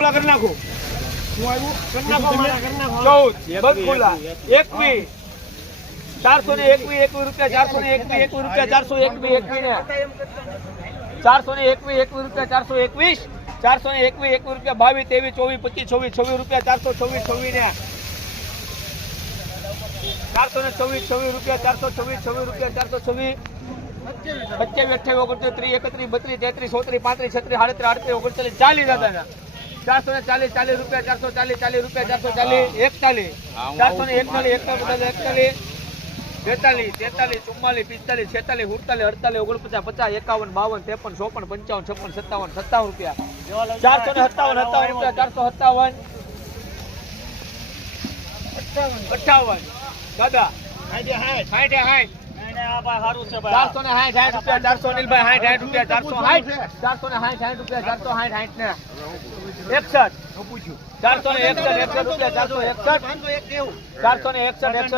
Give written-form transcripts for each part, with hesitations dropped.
કરી નાખો ₹14 બગુલા 21 ₹421 રૂપિયા ₹421 રૂપિયા ₹421 ₹22 23 24 25 રૂપિયા ₹424 રૂપિયા ₹424 27 28 29 30 31 32 33 34 35 36 37 38 39 40 દાદા ₹440 રૂપિયા ₹440 રૂપિયા ₹440 41 42 43 44 45 46 47 48 49 50 51 52 53 54 55 56 57 57 રૂપિયા ₹457 રૂપિયા ₹458 દાદા 60 ₹460 રૂપિયા ₹400 નીલભાઈ 60 રૂપિયા ₹460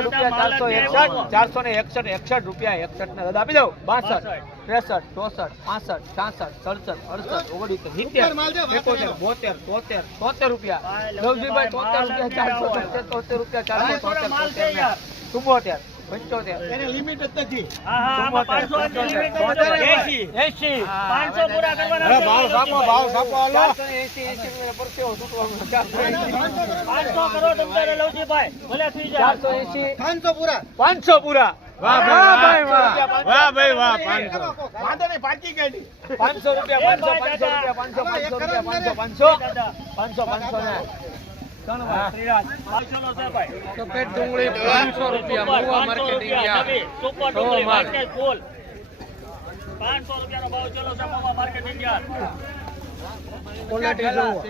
રૂપિયા ₹461 ₹461 રૂપિયા ₹461 આપી દઉં 62 63 64 65 66 67 68 69 70 72 રૂપિયા લવજીભાઈ 73 રૂપિયા ₹473 રૂપિયા 75 એને લિમિટ જ નથી. હા 500 ની લિમિટ 80 500 પૂરા કરવાના ભાવ સાપો હાલો 480 પરસેવો છૂટવાનો 500 કરો તમને લવજીભાઈ ભલે થઈ જાય 480 500 પૂરા વાહ ભાઈ વાહ 500 વાંધો નહીં પાકી ગઈ 500 રૂપિયા 500 સફેદ ડુંગળી 500 રૂપિયા મુવા માર્કેટિંગ સુપર ડુંગળી માર્કેટ ફૂલ 500 રૂપિયાનો ભાવ ચલો સપોવા માર્કેટિંગ યાર ક્વોલિટી જોવો